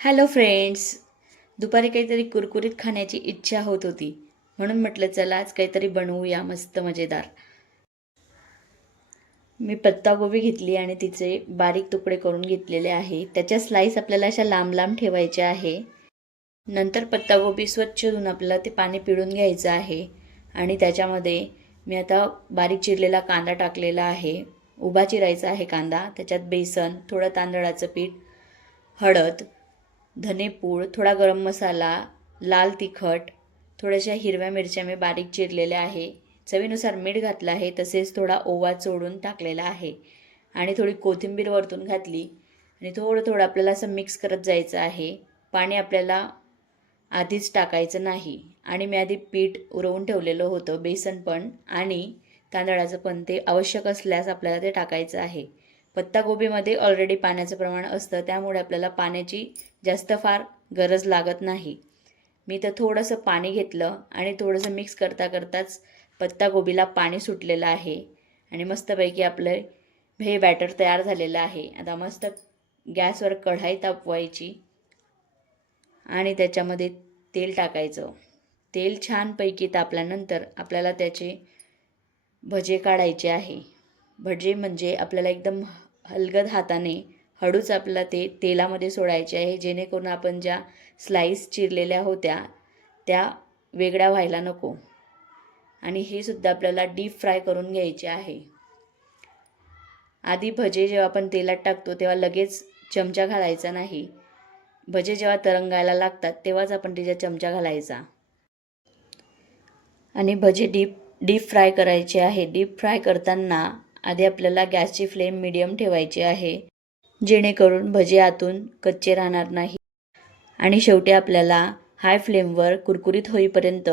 Hello friends. दुपारी काहीतरी कुरकुरीत खाण्याची इच्छा होत होती, म्हणून म्हटलं चला आज काहीतरी बनवूया मस्त मजेदार. मी पत्तागोबी घेतली आणि तिचे बारीक तुकडे करून घेतलेले आहे. त्याच्या स्लाईस आपल्याला अशा लांब लांब ठेवायच्या आहे. नंतर पत्तागोबी स्वच्छ धुवून आपल्याला ते पाणी पिळून घ्यायचं आहे. आणि त्याच्यामध्ये मी आता बारीक चिरलेला कांदा टाकलेला आहे. उभा चिरायचा आहे कांदा. त्याच्यात बेसन, थोडं तांदळाचं पीठ, हळद, धनेपूड, थोडा गरम मसाला, लाल तिखट, थोड्याशा हिरव्या मिरच्या मी बारीक चिरलेल्या आहे, चवीनुसार मीठ घातलं आहे, तसेच थोडा ओवा चोडून टाकलेला आहे आणि थोडी कोथिंबीर वरतून घातली आणि थोडं थोडं आपल्याला असं मिक्स करत जायचं आहे. पाणी आपल्याला आधीच टाकायचं नाही आणि मी आधी पीठ उरवून ठेवलेलं होतं, बेसन पण आणि तांदळाचं पण, ते आवश्यक असल्यास आपल्याला ते टाकायचं आहे. पत्तागोबीमध्ये ऑलरेडी पाण्याचं प्रमाण असतं, त्यामुळे आपल्याला पाण्याची जास्त फार गरज लागत नाही. मी तर थोडंसं पाणी घेतलं आणि थोडंसं मिक्स करता करताच पत्तागोबीला पाणी सुटलेलं आहे आणि मस्तपैकी आपलं हे बॅटर तयार झालेलं आहे. आता मस्त गॅसवर कढाई तापवायची आणि त्याच्यामध्ये तेल टाकायचं. तेल छानपैकी तापल्यानंतर आपल्याला त्याचे भजे काढायचे आहे. भजे म्हणजे आपल्याला एकदम हलगद हाताने हळूच आपल्याला ते तेलामध्ये सोडायचे आहे, जेणेकरून आपण ज्या स्लाईस चिरलेल्या होत्या त्या वेगळ्या व्हायला नको. आणि हे सुद्धा आपल्याला डीप फ्राय करून घ्यायचे आहे. आधी भजे जेव्हा आपण तेलात टाकतो तेव्हा लगेच चमचा घालायचा नाही. भजे जेव्हा तरंगायला लागतात तेव्हाच आपण त्याच्या चमचा घालायचा. आणि भजे डीप फ्राय करायचे आहे. डीप फ्राय करताना आधी आपल्याला गॅसची फ्लेम मीडियम ठेवायची आहे, जेणेकरून भजे आतून कच्चे राहणार नाही. आणि शेवटी आपल्याला हाय फ्लेमवर कुरकुरीत होईपर्यंत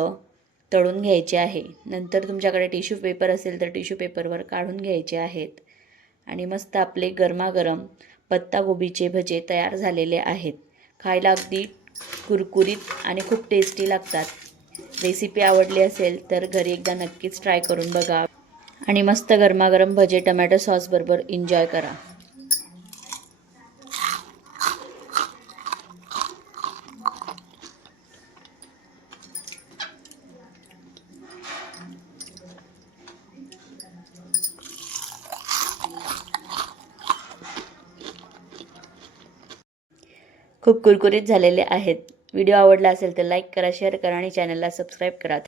तळून घ्यायचे आहे. नंतर तुमच्याकडे टिश्यू पेपर असेल तर टिश्यू पेपरवर काढून घ्यायचे आहेत. आणि मस्त आपले गरमागरम पत्तागोबीचे भजे तयार झालेले आहेत. खायला अगदी कुरकुरीत आणि खूप टेस्टी लागतात. रेसिपी आवडली असेल तर घरी एकदा नक्कीच ट्राय करून बघा आणि मस्त गरमागरम भजे टमॅटो सॉसबरोबर एन्जॉय करा. खूप कुरकुरीत झालेले आहेत. व्हिडिओ आवडला असेल तर लाईक करा, शेअर करा आणि चॅनलला सबस्क्राईब करा.